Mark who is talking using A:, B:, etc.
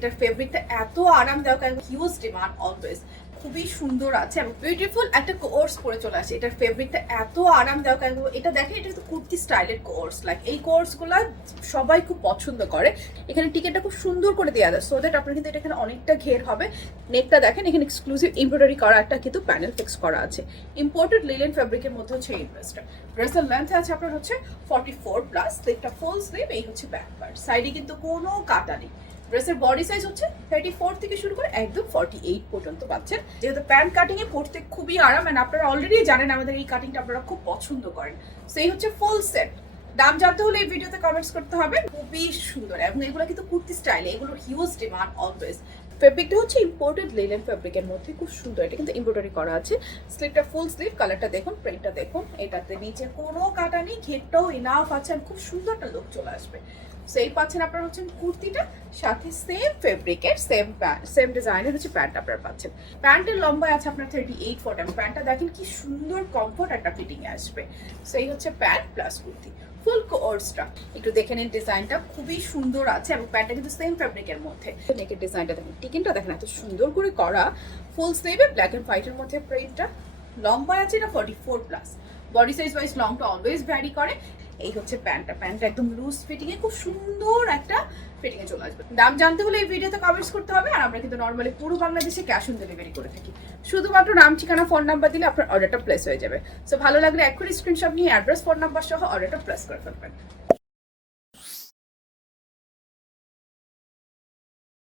A: এটার ফেব্রিকটা এত আরামদায়ক এবং হিউজ ডিমান্ড অলওয়েজ খুবই সুন্দর আছে এবং বিউটিফুল একটা কোর্স পরে চলে আসে। এটার ফেব্রিকটা এত আরামদায়ক এবং এটা দেখেন, এটা কুর্তি স্টাইলের কোর্স লাইক এই কোর্সগুলো সবাই খুব পছন্দ করে। এখানে টিকেটটা খুব সুন্দর করে দেওয়া যায়। সো দ্যাট আপনার কিন্তু এটা এখানে অনেকটা ঘের হবে। নেকটা দেখেন, এখানে এক্সক্লুসিভ এমব্রয়ডারি করা একটা কিন্তু প্যানেল ফিক্স করা আছে। ইম্পোর্টেড লিলেন ফেব্রিকের মধ্যে হচ্ছে এই ড্রেসটা ড্রেসের লেন্থ আছে আপনার হচ্ছে ফর্টি ফোর প্লাস স্লিপটা ফুল স্লিপ এই হচ্ছে ব্যাক সাইডে কিন্তু কোনো কাটা নেই। ড্রেসের বডি সাইজ হচ্ছে থার্টি ফোর থেকে শুরু করে একদম ফর্টি এইট পর্যন্ত পাচ্ছেন। যেহেতু প্যান্ট কাটিং এ পড়তে খুবই আরাম and আপনারা অলরেডি জানেন আমাদের এই কাটিংটা আপনারা খুব পছন্দ করেন। সেই হচ্ছে ফুল সেট দাম জানতে হলে এই ভিডিওতে কমেন্টস করতে হবে। খুবই সুন্দর এবং এগুলো কিন্তু কুর্তি স্টাইলে এগুলোর হিউজ ডিমান্ড অলওয়েজ ফেব্রিকটা হচ্ছে ইম্পোর্টেড লিলেন ফেব্রিকের মধ্যে, খুব সুন্দর। এটা কিন্তু এমব্রয়ডারি করা আছে। স্লিভটা ফুল স্লিভ কালারটা দেখুন প্রিন্টটা দেখুন। এটাতে নিচে কোনো কাটা নেই, ঘেরটাও ইনাফ আছে। খুব সুন্দর একটা লুক চলে আসবে। সেই পাচ্ছেন আপনার হচ্ছেন কুর্তিটা, সাথে সেম ফেব্রিকের সেম সেম ডিজাইনের হচ্ছে প্যান্ট আপনার পাচ্ছেন। প্যান্টের লম্বা আছে আপনার থার্টি এইট ফোর্ট এবং প্যান্টটা দেখেন কি সুন্দর কমফোর্ট একটা ফিটিং আসবে। সেই হচ্ছে প্যান্ট প্লাস কুর্তি। ফুল কোর্সটা একটু দেখে নিন ডিজাইনটা খুবই সুন্দর আছে, এবং প্যান্টটা কিন্তু সেম ফেব্রিকের মধ্যে। নেকের ডিজাইনটা দেখেন, টিকিনটা দেখেন, এত সুন্দর করে করা। ফুল স্লিভে ব্ল্যাক অ্যান্ড হোয়াইটের মধ্যে প্রিন্টটা লম্বা আছে এটা forty four plus body size wise লংটা always vary করে। এই হচ্ছে প্যান্টটা। প্যান্টটা একদম লুজ ফিটিং এ খুব সুন্দর একটা ফিটিং এ চলে আসবে। দাম জানতে হলে এই ভিডিওতে কমেন্টস করতে হবে, আর আমরা কিন্তু নর্মালি পুরো বাংলাদেশে ক্যাশ অন ডেলিভারি করে থাকি। শুধুমাত্র নাম, ঠিকানা ফোন নাম্বার দিলে আপনার অর্ডারটা প্লেস হয়ে যাবে। সো ভালো লাগলে এক্ষুনি স্ক্রিনশট নিয়ে অ্যাড্রেস ফোন নাম্বার সহ অর্ডারটা প্লেস করে ফেলবেন।